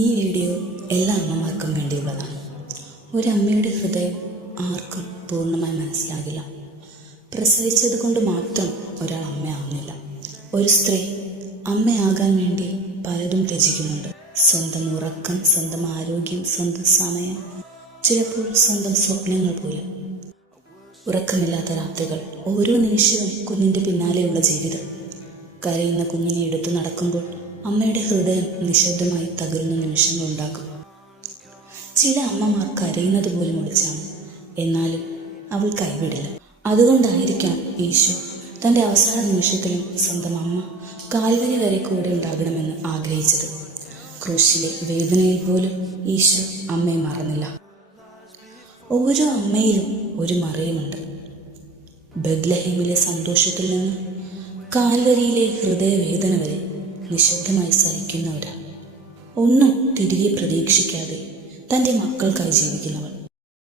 ഈ വീഡിയോ എല്ലാ അമ്മമാർക്കും വേണ്ടിയുള്ളതാണ്. ഒരമ്മയുടെ ഹൃദയം ആർക്കും പൂർണ്ണമായി മനസ്സിലാകില്ല. പ്രസവിച്ചത് കൊണ്ട് മാത്രം ഒരാൾ അമ്മയാവുന്നില്ല. ഒരു സ്ത്രീ അമ്മയാകാൻ വേണ്ടി പലതും ത്യജിക്കുന്നുണ്ട്. സ്വന്തം ഉറക്കം, സ്വന്തം ആരോഗ്യം, സ്വന്തം സമയം, ചിലപ്പോൾ സ്വന്തം സ്വപ്നങ്ങൾ പോലും. ഉറക്കമില്ലാത്ത രാത്രികൾ, ഓരോ നിമിഷവും കുഞ്ഞിൻ്റെ പിന്നാലെയുള്ള ജീവിതം. കരയുന്ന കുഞ്ഞിനെ എടുത്തു നടക്കുമ്പോൾ അമ്മയുടെ ഹൃദയം നിശബ്ദമായി തകരുന്ന നിമിഷങ്ങളുണ്ടാക്കും. ചില അമ്മമാർ കരയുന്നത് പോലും ഒളിച്ചാണ്, എന്നാലും അവൾ കൈവിടില്ല. അതുകൊണ്ടായിരിക്കാം ഈശോ തൻ്റെ അവസാന നിമിഷത്തിലും സ്വന്തം അമ്മ കാൽവരി വരെ കൂടെ ഉണ്ടാകണമെന്ന് ആഗ്രഹിച്ചത്. ക്രൂശിലെ വേദനയിൽ പോലും ഈശോ അമ്മയെ മറന്നില്ല. ഓരോ അമ്മയിലും ഒരു മറിയമുണ്ട്. ബെത്ലഹേമിലെ സന്തോഷത്തിൽ നിന്ന് കാൽവരിയിലെ ഹൃദയവേദന വരെ നിശബ്ദമായി സഹിക്കുന്നവരാ. ഒന്നും തിരികെ പ്രതീക്ഷിക്കാതെ തൻ്റെ മക്കൾക്കായി ജീവിക്കുന്നവർ.